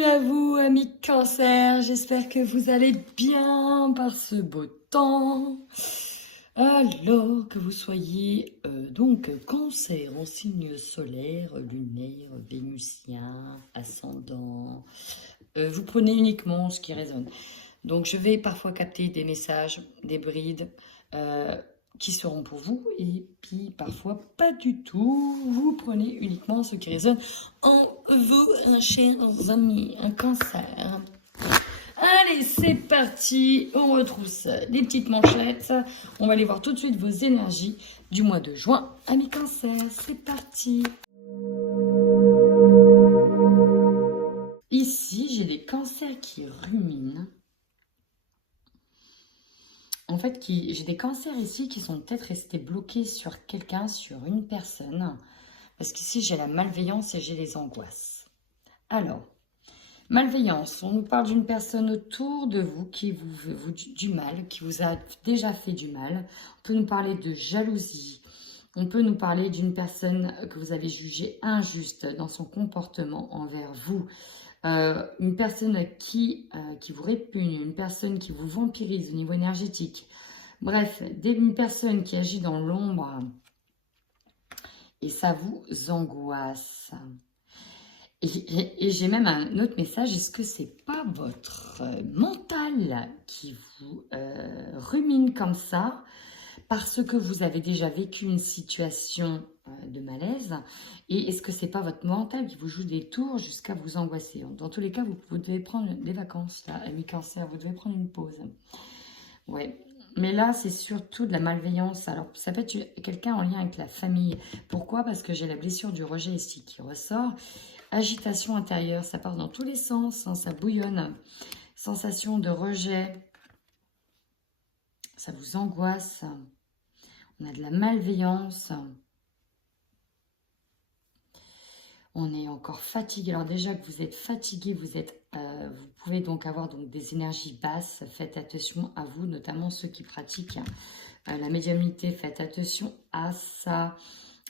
Bienvenue à vous, amis Cancer. J'espère que vous allez bien par ce beau temps. Alors que vous soyez donc Cancer en signe solaire, lunaire, vénusien, ascendant, vous prenez uniquement ce qui résonne. Donc je vais parfois capter des messages, des brides qui seront pour vous et puis parfois pas du tout. Vous prenez uniquement ce qui résonne en vous, chers amis, un Cancer. Allez, c'est parti, on retrousse les petites manchettes. On va aller voir tout de suite vos énergies du mois de juin. Amis Cancer, c'est parti. Ici, j'ai des cancers qui ruminent. En fait, j'ai des cancers ici qui sont peut-être restés bloqués sur quelqu'un, sur une personne. Parce qu'ici, j'ai la malveillance et j'ai les angoisses. Alors, malveillance, on nous parle d'une personne autour de vous qui vous veut du mal, qui vous a déjà fait du mal. On peut nous parler de jalousie. On peut nous parler d'une personne que vous avez jugée injuste dans son comportement envers vous. Une personne qui vous répugne, une personne qui vous vampirise au niveau énergétique. Bref, une personne qui agit dans l'ombre et ça vous angoisse. Et j'ai même un autre message, est-ce que c'est pas votre mental qui vous rumine comme ça parce que vous avez déjà vécu une situation de malaise? Et est-ce que c'est pas votre mental qui vous joue des tours jusqu'à vous angoisser? Dans tous les cas, vous devez prendre des vacances, là, amis Cancer, vous devez prendre une pause. Ouais. Mais là, c'est surtout de la malveillance. Alors, ça peut être quelqu'un en lien avec la famille. Pourquoi? Parce que j'ai la blessure du rejet ici qui ressort. Agitation intérieure, ça part dans tous les sens, hein, ça bouillonne. Sensation de rejet, ça vous angoisse. On a de la malveillance. On est encore fatigué. Alors déjà que vous êtes fatigué, vous pouvez donc avoir des énergies basses. Faites attention à vous, notamment ceux qui pratiquent la médiumnité. Faites attention à ça.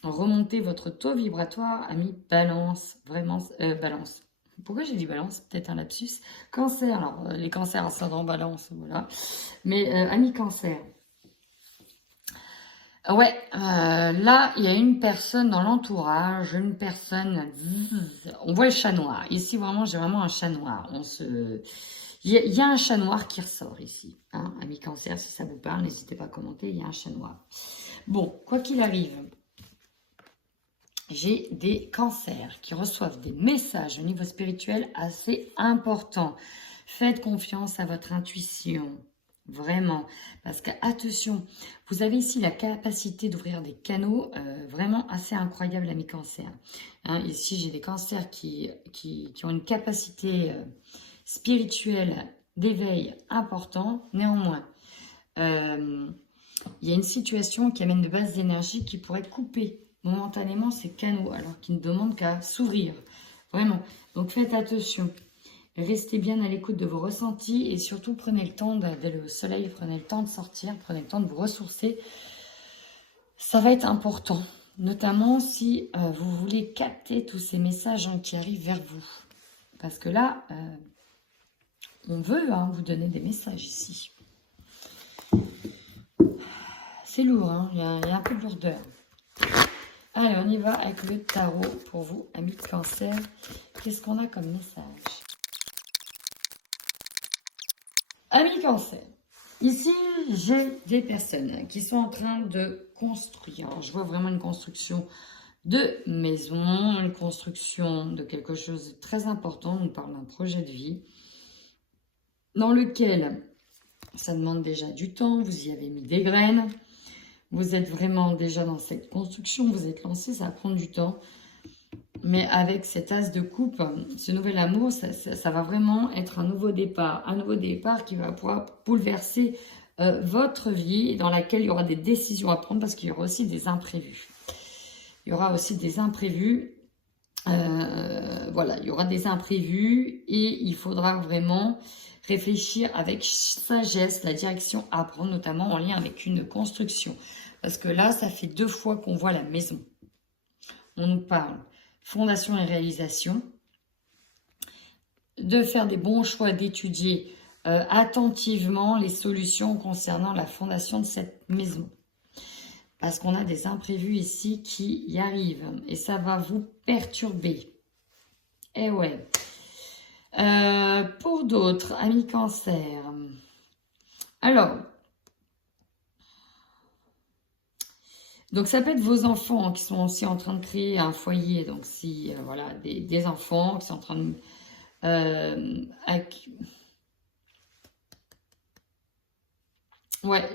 Remontez votre taux vibratoire, amis Balance. Vraiment, Balance. Pourquoi j'ai dit Balance? Peut-être un lapsus. Cancer, alors les cancers ascendant Balance, voilà. Mais amis Cancer. Ouais, là, il y a une personne dans l'entourage, une personne... On voit le chat noir. Ici, vraiment, j'ai vraiment un chat noir. Il y a un chat noir qui ressort ici. Hein, amis Cancer, si ça vous parle, n'hésitez pas à commenter, il y a un chat noir. Bon, quoi qu'il arrive, j'ai des cancers qui reçoivent des messages au niveau spirituel assez importants. Faites confiance à votre intuition. Vraiment, parce que, attention, vous avez ici la capacité d'ouvrir des canaux vraiment assez incroyables, amis Cancer. Hein, ici, j'ai des cancers qui ont une capacité spirituelle d'éveil important. Néanmoins, il y a une situation qui amène de basses énergies qui pourrait couper momentanément ces canaux, alors qu'ils ne demandent qu'à s'ouvrir. Vraiment. Donc, faites attention. Restez bien à l'écoute de vos ressentis et surtout prenez le temps, dès le soleil, prenez le temps de sortir, prenez le temps de vous ressourcer. Ça va être important, notamment si vous voulez capter tous ces messages qui arrivent vers vous. Parce que là, on veut vous donner des messages ici. C'est lourd, hein, il y a un peu de lourdeur. Allez, on y va avec le tarot pour vous, amis Cancer. Qu'est-ce qu'on a comme message? Amis Cancer, ici j'ai des personnes qui sont en train de construire. Alors, je vois vraiment une construction de maison, une construction de quelque chose de très important. On parle d'un projet de vie dans lequel ça demande déjà du temps. Vous y avez mis des graines. Vous êtes vraiment déjà dans cette construction. Vous êtes lancé, ça va prendre du temps. Mais avec cet as de coupe, ce nouvel amour, ça va vraiment être un nouveau départ. Un nouveau départ qui va pouvoir bouleverser votre vie, dans laquelle il y aura des décisions à prendre parce qu'il y aura aussi des imprévus. Il y aura aussi des imprévus. Voilà, il y aura des imprévus et il faudra vraiment réfléchir avec sagesse la direction à prendre, notamment en lien avec une construction. Parce que là, ça fait 2 fois qu'on voit la maison. On nous parle fondation et réalisation. de faire des bons choix, d'étudier attentivement les solutions concernant la fondation de cette maison. Parce qu'on a des imprévus ici qui y arrivent. Et ça va vous perturber. Eh ouais. Pour d'autres, amis Cancer. Alors, donc ça peut être vos enfants qui sont aussi en train de créer un foyer. Donc si, voilà, des enfants qui sont en train de... Ouais,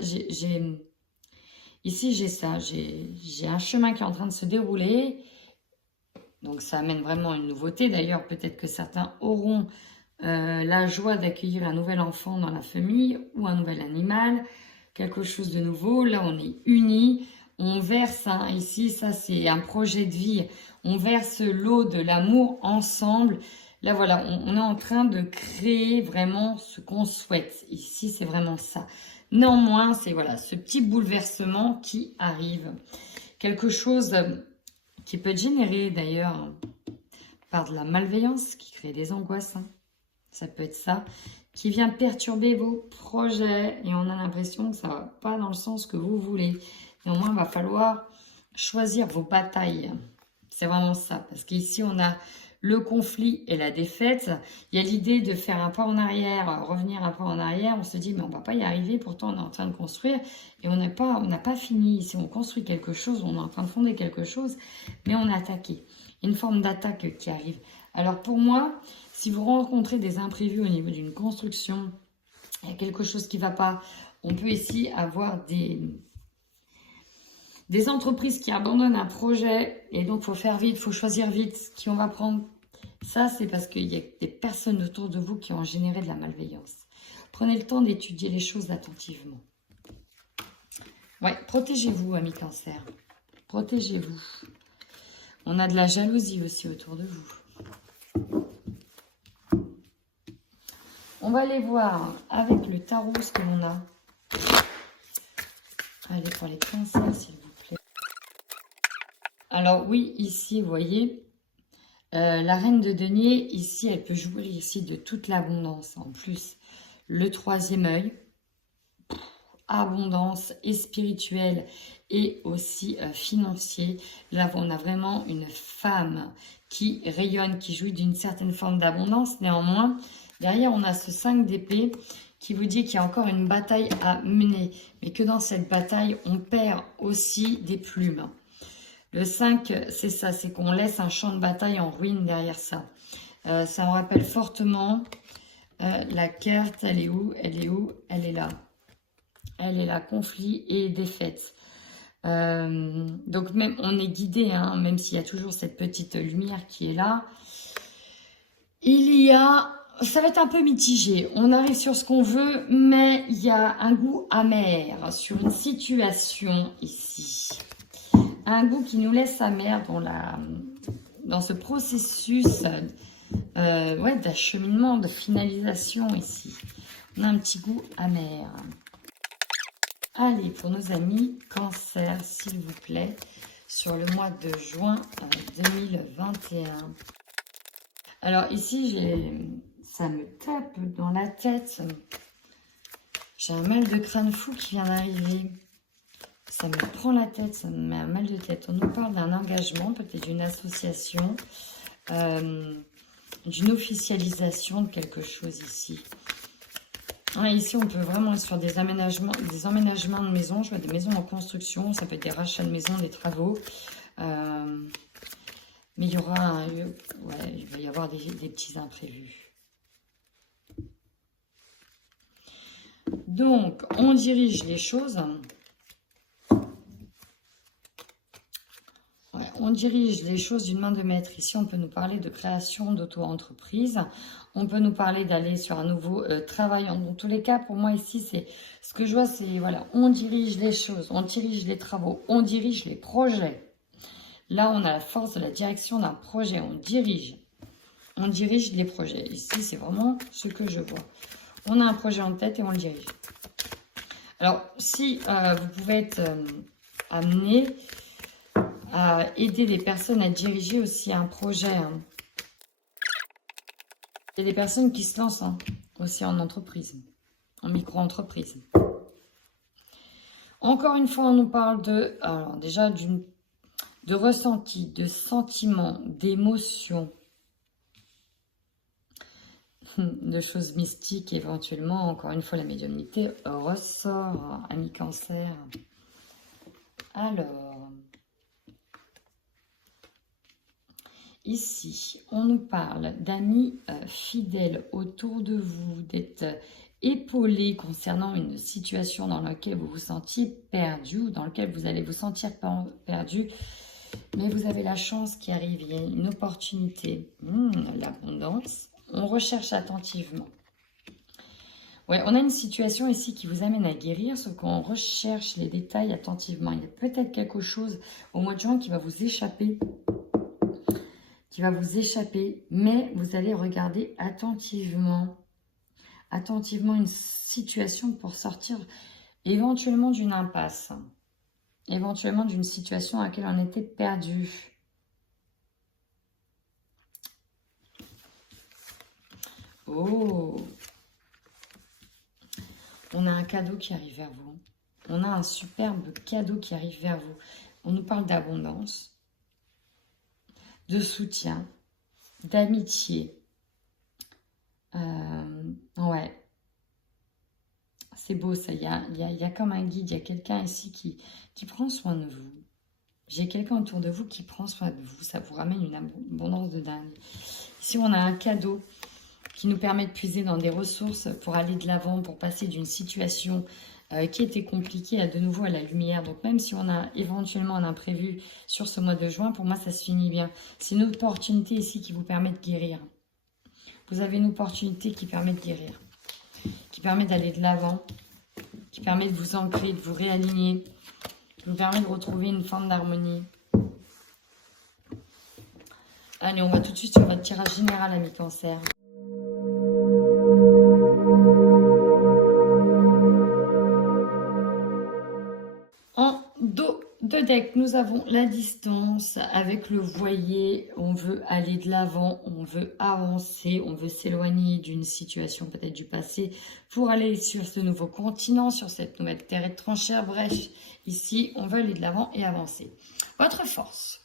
ici j'ai ça. J'ai un chemin qui est en train de se dérouler. Donc ça amène vraiment une nouveauté. D'ailleurs, peut-être que certains auront la joie d'accueillir un nouvel enfant dans la famille ou un nouvel animal, quelque chose de nouveau. Là, on est unis, on verse, hein, ici, ça c'est un projet de vie, on verse l'eau de l'amour ensemble. Là, voilà, on est en train de créer vraiment ce qu'on souhaite. Ici, c'est vraiment ça. Néanmoins, c'est voilà, ce petit bouleversement qui arrive. Quelque chose qui peut être généré d'ailleurs par de la malveillance, qui crée des angoisses. Hein. Ça peut être ça, qui vient perturber vos projets et on a l'impression que ça ne va pas dans le sens que vous voulez. Néanmoins, il va falloir choisir vos batailles. C'est vraiment ça, parce qu'ici, on a le conflit et la défaite. Il y a l'idée de faire un pas en arrière, revenir un pas en arrière. On se dit, mais on ne va pas y arriver, pourtant on est en train de construire et on n'a pas fini. Ici, on construit quelque chose, on est en train de fonder quelque chose, mais on est attaqué. Une forme d'attaque qui arrive. Alors pour moi, si vous rencontrez des imprévus au niveau d'une construction, il y a quelque chose qui ne va pas, on peut ici avoir des entreprises qui abandonnent un projet et donc il faut faire vite, il faut choisir vite qui on va prendre. Ça, c'est parce qu'il y a des personnes autour de vous qui ont généré de la malveillance. Prenez le temps d'étudier les choses attentivement. Ouais, protégez-vous, amis Cancer. Protégez-vous. On a de la jalousie aussi autour de vous. On va aller voir avec le tarot ce que l'on a. Allez, pour les cancers, s'il vous plaît. Alors oui, ici, vous voyez, la reine de denier, ici, elle peut jouer ici de toute l'abondance. En plus, le troisième œil, abondance et spirituelle et aussi financier. Là, on a vraiment une femme qui rayonne, qui jouit d'une certaine forme d'abondance. Néanmoins, derrière, on a ce 5 d'épée qui vous dit qu'il y a encore une bataille à mener, mais que dans cette bataille, on perd aussi des plumes. Le 5, c'est ça, c'est qu'on laisse un champ de bataille en ruine derrière ça. Ça me rappelle fortement la carte, elle est où? Elle est où? Elle est là. Elle est là, conflit et défaite. Donc même, on est guidé, hein, même s'il y a toujours cette petite lumière qui est là. Il y a... Ça va être un peu mitigé. On arrive sur ce qu'on veut, mais il y a un goût amer sur une situation ici. Un goût qui nous laisse amer dans ce processus ouais, d'acheminement, de finalisation ici. On a un petit goût amer. Allez, pour nos amis Cancer, s'il vous plaît, sur le mois de juin 2021. Alors ici, ça me tape dans la tête. J'ai un mal de crâne fou qui vient d'arriver. Ça me prend la tête, ça me met un mal de tête. On nous parle d'un engagement, peut-être d'une association, d'une officialisation de quelque chose ici. Ah, ici, on peut vraiment être sur des emménagements de maisons. Je vois des maisons en construction, ça peut être des rachats de maisons, des travaux. Mais il y aura ouais, il va y avoir des petits imprévus. Donc, on dirige les choses. Ouais, on dirige les choses d'une main de maître. Ici, on peut nous parler de création d'auto-entreprise. On peut nous parler d'aller sur un nouveau travail. Dans tous les cas, pour moi, ici, c'est ce que je vois, c'est, voilà, on dirige les choses, on dirige les travaux, on dirige les projets. Là, on a la force de la direction d'un projet. On dirige les projets. Ici, c'est vraiment ce que je vois. On a un projet en tête et on le dirige. Alors, si vous pouvez être amené à aider les personnes à diriger aussi un projet. Hein. Il y a des personnes qui se lancent hein, aussi en entreprise, en micro-entreprise. Encore une fois, on nous parle de, alors déjà de ressenti, de sentiments, d'émotions, de choses mystiques éventuellement. Encore une fois, la médiumnité ressort, ami Cancer. Alors, ici, on nous parle d'amis fidèles autour de vous, d'être épaulés concernant une situation dans laquelle vous vous sentiez perdu ou dans laquelle vous allez vous sentir perdu. Mais vous avez la chance qui arrive, il y a une opportunité, l'abondance. On recherche attentivement. Ouais, on a une situation ici qui vous amène à guérir, sauf qu'on recherche les détails attentivement. Il y a peut-être quelque chose au mois de juin qui va vous échapper. Mais vous allez regarder attentivement une situation pour sortir éventuellement d'une impasse, éventuellement d'une situation à laquelle on était perdu. Oh, on a un cadeau qui arrive vers vous. On a un superbe cadeau qui arrive vers vous. On nous parle d'abondance, de soutien, d'amitié. Ouais, c'est beau ça. Il y a comme un guide, il y a quelqu'un ici qui prend soin de vous. J'ai quelqu'un autour de vous qui prend soin de vous. Ça vous ramène une abondance de dingue. Ici, on a un cadeau qui nous permet de puiser dans des ressources pour aller de l'avant, pour passer d'une situation qui était compliquée à de nouveau à la lumière. Donc même si on a éventuellement un imprévu sur ce mois de juin, pour moi ça se finit bien. C'est une opportunité ici qui vous permet de guérir. Vous avez une opportunité qui permet de guérir, qui permet d'aller de l'avant, qui permet de vous ancrer, de vous réaligner, qui vous permet de retrouver une forme d'harmonie. Allez, on va tout de suite sur votre tirage général, ami Cancer. En dos de deck, nous avons la distance avec le voilier. On veut aller de l'avant, on veut avancer, on veut s'éloigner d'une situation peut-être du passé pour aller sur ce nouveau continent, sur cette nouvelle terre étrangère. Bref, ici, on veut aller de l'avant et avancer. Votre force.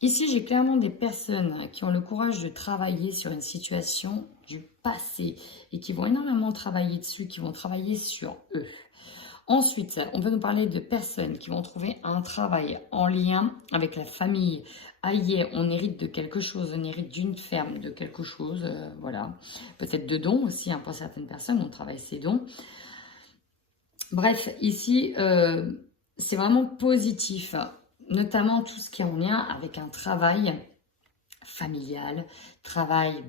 Ici, j'ai clairement des personnes qui ont le courage de travailler sur une situation du passé et qui vont énormément travailler dessus, qui vont travailler sur eux. Ensuite, on va nous parler de personnes qui vont trouver un travail en lien avec la famille. Aïe, on hérite de quelque chose, on hérite d'une ferme, de quelque chose, voilà. Peut-être de dons aussi, hein, pour certaines personnes, on travaille ses dons. Bref, ici, c'est vraiment positif, notamment tout ce qui est en lien avec un travail familial, travail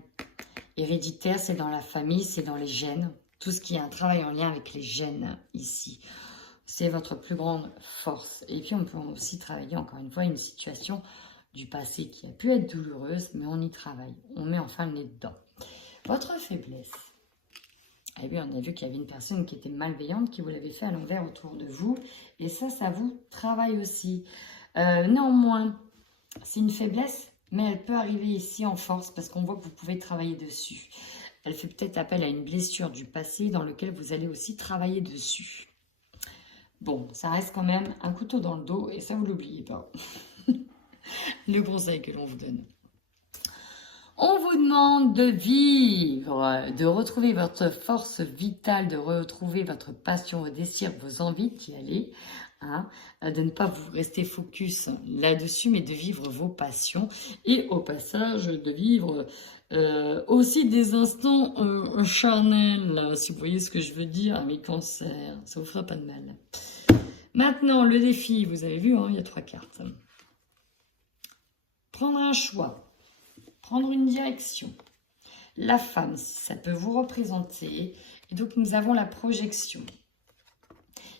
héréditaire, c'est dans la famille, c'est dans les gènes. Tout ce qui est un travail en lien avec les gènes ici, c'est votre plus grande force. Et puis on peut aussi travailler encore une fois une situation du passé qui a pu être douloureuse, mais on y travaille, on met enfin le nez dedans. Votre faiblesse, eh bien on a vu qu'il y avait une personne qui était malveillante, qui vous l'avait fait à l'envers autour de vous, et ça vous travaille aussi. Néanmoins, c'est une faiblesse, mais elle peut arriver ici en force parce qu'on voit que vous pouvez travailler dessus. Elle fait peut-être appel à une blessure du passé dans laquelle vous allez aussi travailler dessus. Bon, ça reste quand même un couteau dans le dos et ça, vous l'oubliez pas. Le conseil que l'on vous donne. On vous demande de vivre, de retrouver votre force vitale, de retrouver votre passion, vos désirs, vos envies d'y aller. Hein, de ne pas vous rester focus là-dessus, mais de vivre vos passions. Et au passage, de vivre aussi des instants charnels, si vous voyez ce que je veux dire, à mes cancers. Ça vous fera pas de mal. Maintenant, le défi, vous avez vu, hein, il y a 3 cartes. Prendre un choix, prendre une direction. La femme, ça peut vous représenter. Et donc, nous avons la projection.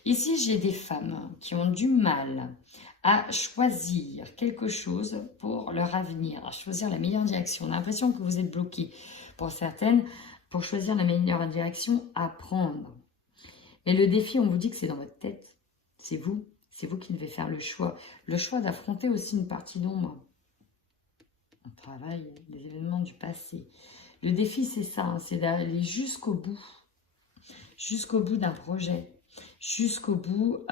Ici, j'ai des femmes qui ont du mal à choisir quelque chose pour leur avenir, à choisir la meilleure direction. On a l'impression que vous êtes bloqué pour certaines, pour choisir la meilleure direction à prendre. Mais le défi, on vous dit que c'est dans votre tête. C'est vous qui devez faire le choix. Le choix d'affronter aussi une partie d'ombre. On travaille les événements du passé. Le défi, c'est ça, hein, c'est d'aller jusqu'au bout d'un projet, jusqu'au bout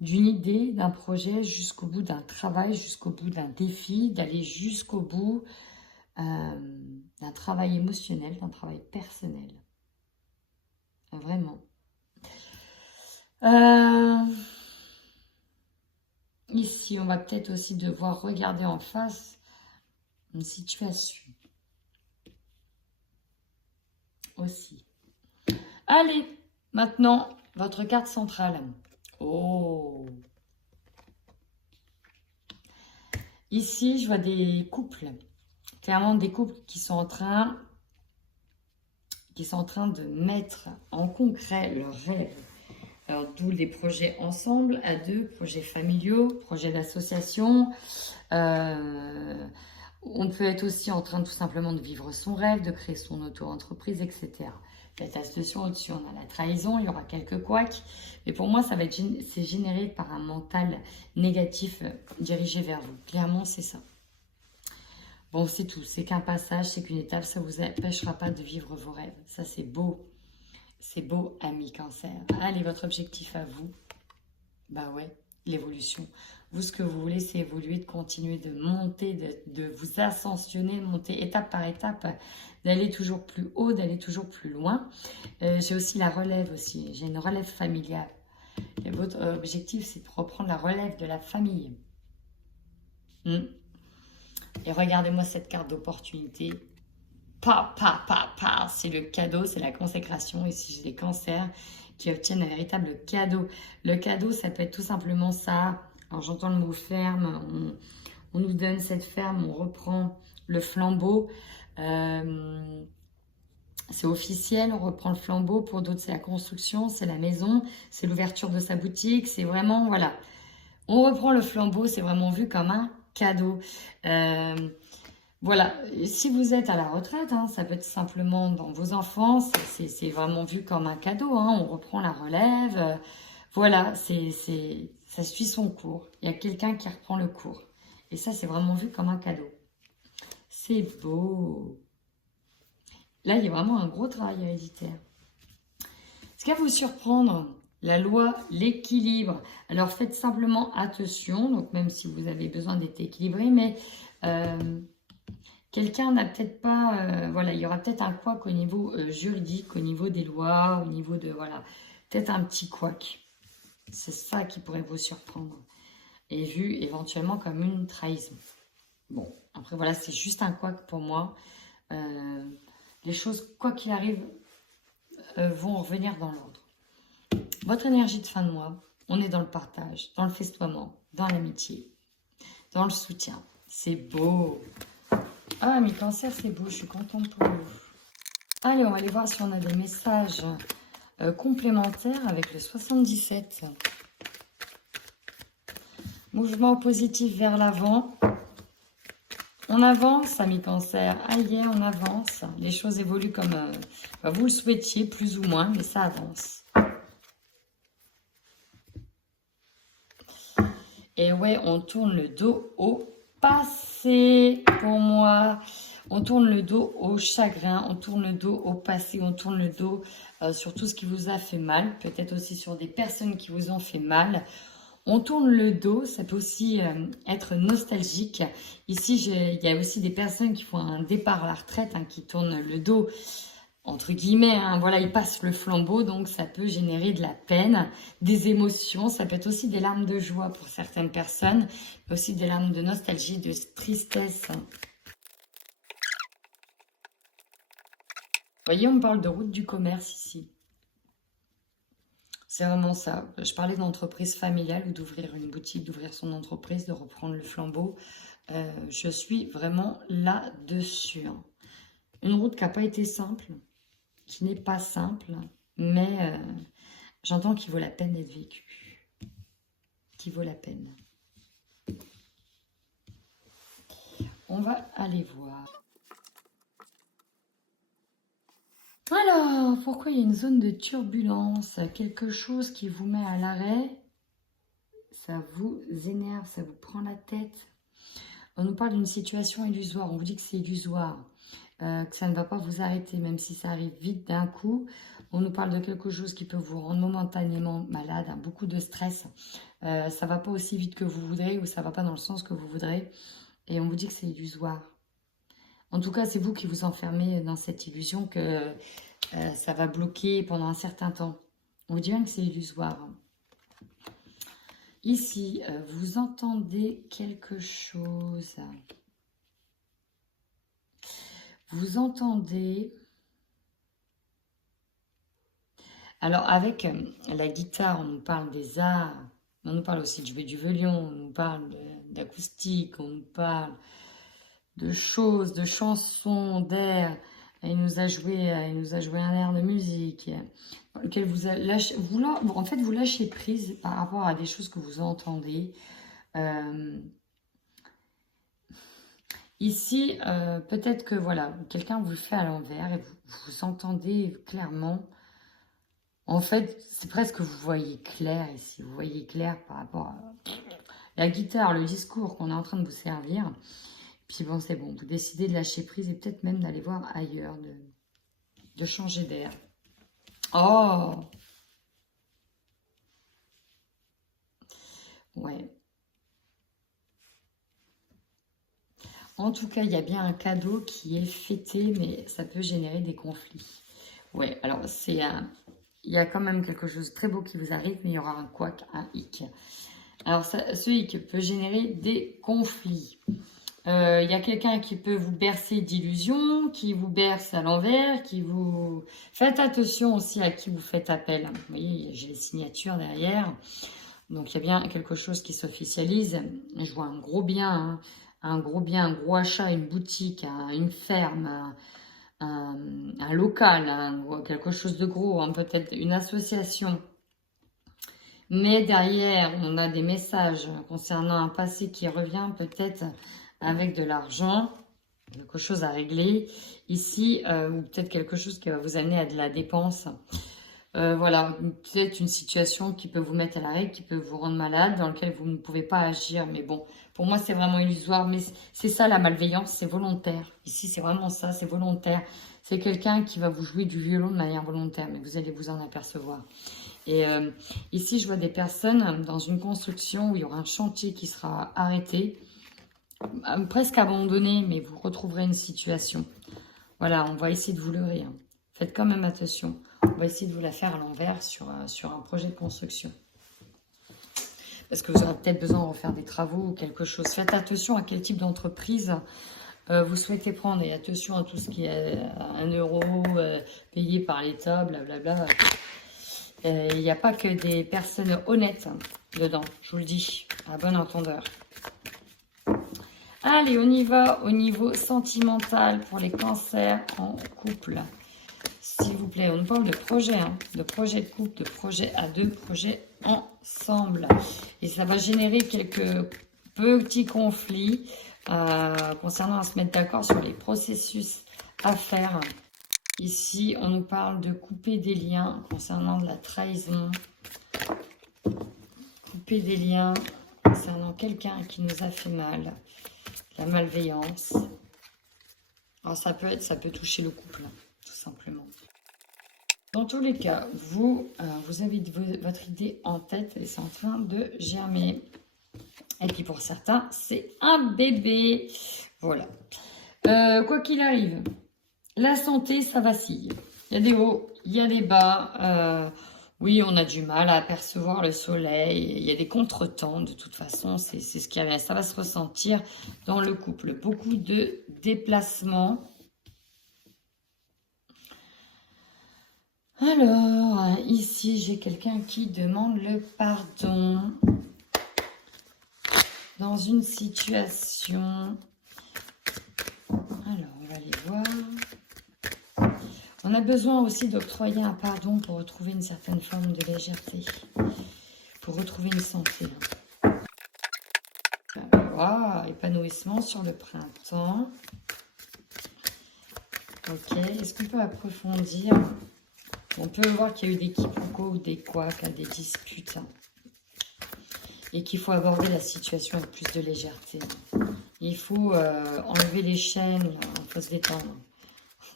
d'une idée, d'un projet, jusqu'au bout d'un travail, jusqu'au bout d'un défi, d'aller jusqu'au bout d'un travail émotionnel, d'un travail personnel. Vraiment. Ici, on va peut-être aussi devoir regarder en face une situation. Aussi. Allez, maintenant, votre carte centrale. Oh! Ici, je vois des couples. Clairement, des couples qui sont en train de mettre en concret leurs rêves. Alors, d'où les projets ensemble, à deux, projets familiaux, projets d'association. On peut être aussi en train tout simplement de vivre son rêve, de créer son auto-entreprise, etc. La situation au-dessus, on a la trahison, il y aura quelques couacs. Mais pour moi, c'est généré par un mental négatif dirigé vers vous. Clairement, c'est ça. Bon, c'est tout. C'est qu'un passage, c'est qu'une étape. Ça ne vous empêchera pas de vivre vos rêves. Ça, c'est beau. C'est beau, ami Cancer. Allez, votre objectif à vous. Bah ouais, l'évolution. Vous, ce que vous voulez, c'est évoluer, de continuer de monter, de vous ascensionner, monter étape par étape, d'aller toujours plus haut, d'aller toujours plus loin. J'ai aussi la relève aussi. J'ai une relève familiale. Et votre objectif, c'est de reprendre la relève de la famille. Et regardez-moi cette carte d'opportunité. C'est le cadeau, c'est la consécration. Ici, j'ai des cancers qui obtiennent un véritable cadeau. Le cadeau, ça peut être tout simplement ça. Alors, j'entends le mot ferme. On nous donne cette ferme, on reprend le flambeau. C'est officiel, on reprend le flambeau. Pour d'autres, c'est la construction, c'est la maison, c'est l'ouverture de sa boutique. C'est vraiment, voilà. On reprend le flambeau, c'est vraiment vu comme un cadeau. Voilà, si vous êtes à la retraite, hein, ça peut être simplement dans vos enfants, c'est vraiment vu comme un cadeau, hein, on reprend la relève, voilà, ça suit son cours, il y a quelqu'un qui reprend le cours, et ça c'est vraiment vu comme un cadeau. C'est beau. Là, il y a vraiment un gros travail héréditaire. Ce qui va vous surprendre, la loi, l'équilibre. Alors faites simplement attention, donc même si vous avez besoin d'être équilibré, mais... quelqu'un n'a peut-être pas, voilà, il y aura peut-être un couac au niveau juridique, au niveau des lois, au niveau de, voilà, peut-être un petit couac. C'est ça qui pourrait vous surprendre. Et vu éventuellement comme une trahison. Bon, après voilà, c'est juste un couac pour moi. Les choses, quoi qu'il arrive, vont revenir dans l'ordre. Votre énergie de fin de mois, on est dans le partage, dans le festoiement, dans l'amitié, dans le soutien. C'est beau. Ah, mes cancers, c'est beau, je suis contente pour vous. Allez, on va aller voir si on a des messages complémentaires avec le 77. Mouvement positif vers l'avant. On avance, amis cancer. Allez, on avance. Les choses évoluent comme vous le souhaitiez, plus ou moins, mais ça avance. Et ouais, on tourne le dos au passé pour moi. On tourne le dos au chagrin, on tourne le dos au passé, on tourne le dos sur tout ce qui vous a fait mal, peut-être aussi sur des personnes qui vous ont fait mal. On tourne le dos, ça peut aussi être nostalgique. Ici, il y a aussi des personnes qui font un départ à la retraite, hein, qui tournent le dos, entre guillemets, hein, voilà, ils passent le flambeau, donc ça peut générer de la peine, des émotions, ça peut être aussi des larmes de joie pour certaines personnes, mais aussi des larmes de nostalgie, de tristesse. Vous voyez, on me parle de route du commerce ici. C'est vraiment ça. Je parlais d'entreprise familiale ou d'ouvrir une boutique, d'ouvrir son entreprise, de reprendre le flambeau. Je suis vraiment là-dessus. Hein. Une route qui n'a pas été simple, qui n'est pas simple, mais j'entends qu'il vaut la peine d'être vécu. Qui vaut la peine. On va aller voir. Alors, pourquoi il y a une zone de turbulence? Quelque chose qui vous met à l'arrêt? Ça vous énerve, ça vous prend la tête. On nous parle d'une situation illusoire. On vous dit que c'est illusoire, que ça ne va pas vous arrêter, même si ça arrive vite d'un coup. On nous parle de quelque chose qui peut vous rendre momentanément malade, hein, beaucoup de stress. Ça ne va pas aussi vite que vous voudrez ou ça ne va pas dans le sens que vous voudrez. Et on vous dit que c'est illusoire. En tout cas, c'est vous qui vous enfermez dans cette illusion que ça va bloquer pendant un certain temps. On vous dit bien que c'est illusoire. Ici, vous entendez quelque chose. Vous entendez... Alors, avec la guitare, on nous parle des arts. On nous parle aussi de jouer du violon. On nous parle d'acoustique. On nous parle de choses, de chansons, d'airs. Il nous a joué un air de musique dans lequel vous lâchez prise par rapport à des choses que vous entendez. Ici, peut-être que voilà, quelqu'un vous le fait à l'envers et vous entendez clairement. En fait, c'est presque vous voyez clair ici. Vous voyez clair par rapport à la guitare, le discours qu'on est en train de vous servir. Puis bon, c'est bon, vous décidez de lâcher prise et peut-être même d'aller voir ailleurs, de changer d'air. Oh! Ouais. En tout cas, il y a bien un cadeau qui est fêté, mais ça peut générer des conflits. Ouais, alors c'est il y a quand même quelque chose de très beau qui vous arrive, mais il y aura un couac, un hic. Alors, ce hic peut générer des conflits. Il y a quelqu'un qui peut vous bercer d'illusions, qui vous berce à l'envers, qui vous... Faites attention aussi à qui vous faites appel. Vous voyez, j'ai les signatures derrière. Donc, il y a bien quelque chose qui s'officialise. Je vois un gros bien, hein. Un gros bien, un gros achat, une boutique, une ferme, un local, hein, quelque chose de gros, hein, peut-être une association. Mais derrière, on a des messages concernant un passé qui revient peut-être avec de l'argent, quelque chose à régler ici, ou peut-être quelque chose qui va vous amener à de la dépense. Voilà, peut-être une situation qui peut vous mettre à l'arrêt, qui peut vous rendre malade, dans lequel vous ne pouvez pas agir. Mais bon, pour moi, c'est vraiment illusoire. Mais c'est ça, la malveillance, c'est volontaire. Ici, c'est vraiment ça, c'est volontaire. C'est quelqu'un qui va vous jouer du violon de manière volontaire, mais vous allez vous en apercevoir. Et ici, je vois des personnes dans une construction où il y aura un chantier qui sera arrêté, presque abandonné, mais vous retrouverez une situation. Voilà, on va essayer de vous leurrer. Hein. Faites quand même attention. On va essayer de vous la faire à l'envers sur un projet de construction. Parce que vous aurez peut-être besoin de refaire des travaux ou quelque chose. Faites attention à quel type d'entreprise vous souhaitez prendre. Et attention à tout ce qui est 1 euro payé par l'État, blablabla. Il n'y a pas que des personnes honnêtes dedans, je vous le dis, à bon entendeur. Allez, on y va au niveau sentimental pour les cancers en couple. S'il vous plaît, on nous parle de projet, hein, de projet de couple, de projet à deux, projet ensemble. Et ça va générer quelques petits conflits concernant à se mettre d'accord sur les processus à faire. Ici, on nous parle de couper des liens concernant de la trahison. Couper des liens concernant quelqu'un qui nous a fait mal. La malveillance. Alors, ça peut toucher le couple, hein, tout simplement. Dans tous les cas, vous avez votre idée en tête et c'est en train de germer. Et puis, pour certains, c'est un bébé. Voilà. Quoi qu'il arrive, la santé, ça vacille. Il y a des hauts, il y a des bas. Oui, on a du mal à apercevoir le soleil. Il y a des contretemps, de toute façon. C'est ce qui ça va se ressentir dans le couple. Beaucoup de déplacements. Alors, ici, j'ai quelqu'un qui demande le pardon. Dans une situation... Alors, on va aller voir... On a besoin aussi d'octroyer un pardon pour retrouver une certaine forme de légèreté, pour retrouver une santé. Wow, épanouissement sur le printemps. Ok, est-ce qu'on peut approfondir? On peut voir qu'il y a eu des quiproquos ou des couacs, des disputes. Et qu'il faut aborder la situation avec plus de légèreté. Il faut enlever les chaînes, il faut se détendre.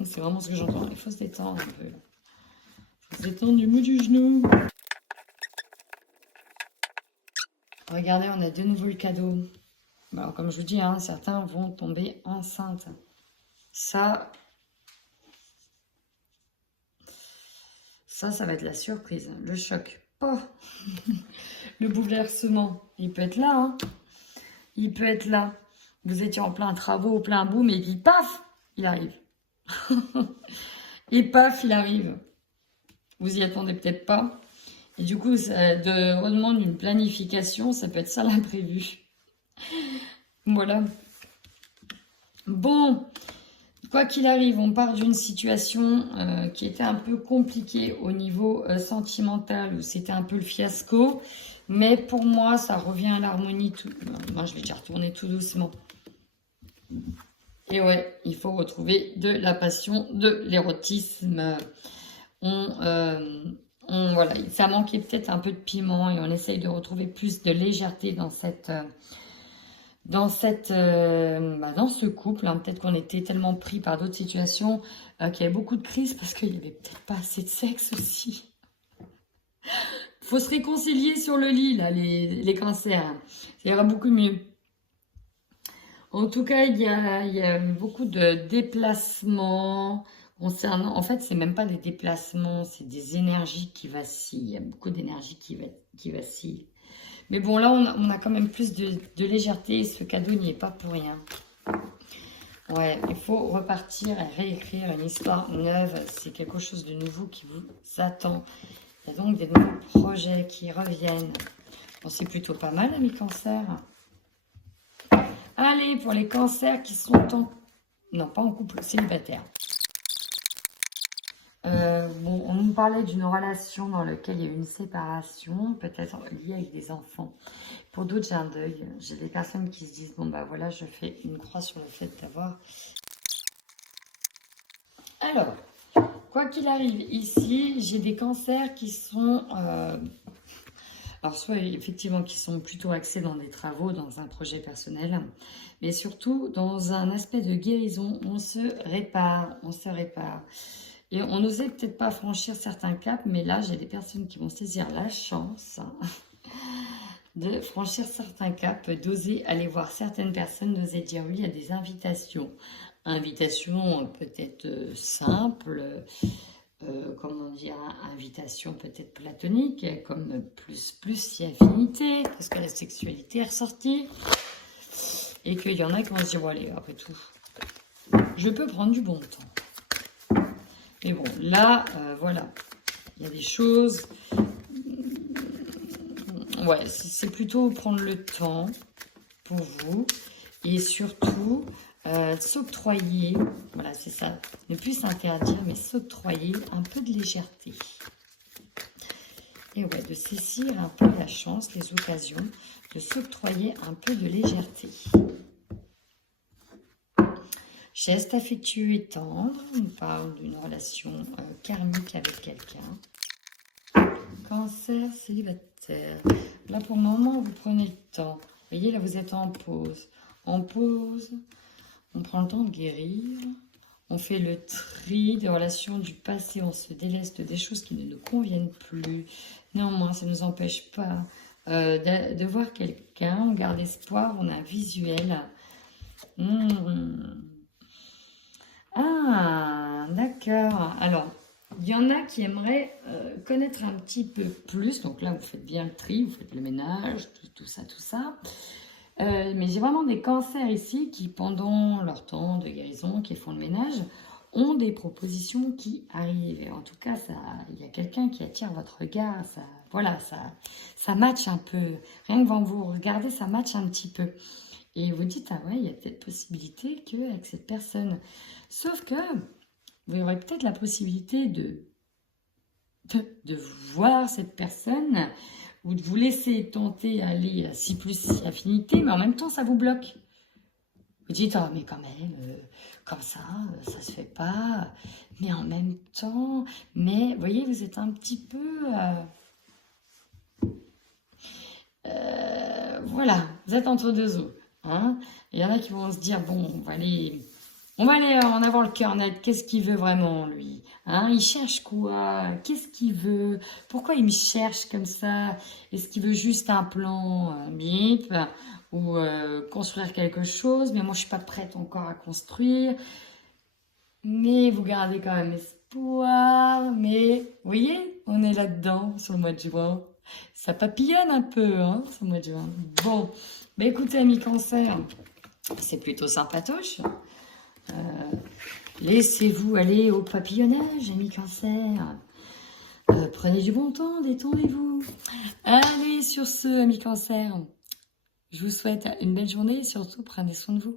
C'est vraiment ce que j'entends. Il faut se détendre un peu. Il faut se détendre du bout du genou. Regardez, on a de nouveau le cadeau. Alors, comme je vous dis, hein, certains vont tomber enceintes. Ça va être la surprise, le choc. Oh. Le bouleversement, il peut être là. Hein. Il peut être là. Vous étiez en plein travaux, au plein boom, et puis paf, il arrive. Et paf, il arrive. Vous y attendez peut-être pas. Et du coup, ça demande une planification. Ça peut être ça l'imprévu. Voilà. Bon, quoi qu'il arrive, on part d'une situation qui était un peu compliquée au niveau sentimental, où c'était un peu le fiasco. Mais pour moi, ça revient à l'harmonie. Moi, je vais déjà retourner tout doucement. Et ouais, il faut retrouver de la passion, de l'érotisme. Voilà, ça manquait peut-être un peu de piment et on essaye de retrouver plus de légèreté dans dans ce couple. Hein. Peut-être qu'on était tellement pris par d'autres situations qu'il y avait beaucoup de crises parce qu'il n'y avait peut-être pas assez de sexe aussi. Il faut se réconcilier sur le lit, là, les cancers. Ça ira beaucoup mieux. En tout cas, il y a beaucoup de déplacements concernant... En fait, c'est même pas des déplacements, c'est des énergies qui vacillent. Il y a beaucoup d'énergie qui vacille. Mais bon, là, on a quand même plus de légèreté. Ce cadeau n'y est pas pour rien. Ouais, il faut repartir et réécrire une histoire neuve. C'est quelque chose de nouveau qui vous attend. Il y a donc des nouveaux projets qui reviennent. Bon, c'est plutôt pas mal, amis cancers. Allez, pour les cancers qui sont non, pas en couple, célibataire. Bon, on nous parlait d'une relation dans laquelle il y a eu une séparation, peut-être liée avec des enfants. Pour d'autres, j'ai un deuil. J'ai des personnes qui se disent, bon bah voilà, je fais une croix sur le fait d'avoir... Alors, quoi qu'il arrive, ici, j'ai des cancers qui sont... Alors, soit effectivement qui sont plutôt axés dans des travaux, dans un projet personnel, mais surtout dans un aspect de guérison, on se répare, on se répare. Et on n'osait peut-être pas franchir certains caps, mais là, j'ai des personnes qui vont saisir la chance de franchir certains caps, d'oser aller voir certaines personnes, d'oser dire oui à des invitations. Invitations peut-être simples, comment dire, invitation peut-être platonique, comme plus si affinité, parce que la sexualité est ressortie, et qu'il y en a qui vont se dire, bon, allez, après tout, je peux prendre du bon temps. Mais bon, là, voilà, il y a des choses, ouais, c'est plutôt prendre le temps pour vous, et surtout, s'octroyer, voilà, c'est ça, ne plus s'interdire, mais s'octroyer un peu de légèreté. Et ouais, de saisir un peu la chance, les occasions, de s'octroyer un peu de légèreté. Geste affectueux et tendre, on parle d'une relation karmique avec quelqu'un. Cancer célibataire. Là, pour le moment, vous prenez le temps. Vous voyez, là, vous êtes en pause. En pause, on prend le temps de guérir. On fait le tri des relations du passé. On se déleste des choses qui ne nous conviennent plus. Néanmoins, ça ne nous empêche pas de voir quelqu'un. On garde espoir, on a un visuel. Ah, d'accord. Alors, il y en a qui aimeraient connaître un petit peu plus. Donc là, vous faites bien le tri, vous faites le ménage, tout ça, tout ça. Mais j'ai vraiment des cancers ici qui, pendant leur temps de guérison, qui font le ménage, ont des propositions qui arrivent. Et en tout cas, il y a quelqu'un qui attire votre regard. Voilà, ça match un peu. Rien que quand vous regardez, ça match un petit peu. Et vous dites, ah ouais, il y a peut-être possibilité qu'avec cette personne. Sauf que vous aurez peut-être la possibilité de voir cette personne ou de vous laisser tenter aller à si plus si affinité, mais en même temps, ça vous bloque. Vous dites, ah, mais quand même, comme ça se fait pas. Mais en même temps, mais vous voyez, vous êtes un petit peu... voilà, vous êtes entre deux eaux. Hein? Il y en a qui vont se dire, bon, on va aller en avoir le cœur net. Qu'est-ce qu'il veut vraiment, lui? Hein? Il cherche quoi? Qu'est-ce qu'il veut? Pourquoi il me cherche comme ça? Est-ce qu'il veut juste un plan bip ou construire quelque chose? Mais moi, je suis pas prête encore à construire. Mais vous gardez quand même espoir. Mais, vous voyez, on est là-dedans sur le mois de juin. Ça papillonne un peu, hein, sur le mois de juin. Bon, bah écoutez, amis cancer, c'est plutôt sympatoche. Laissez-vous aller au papillonnage, amis cancer. Prenez du bon temps, détendez-vous. Allez, sur ce, amis cancer, je vous souhaite une belle journée et surtout, prenez soin de vous.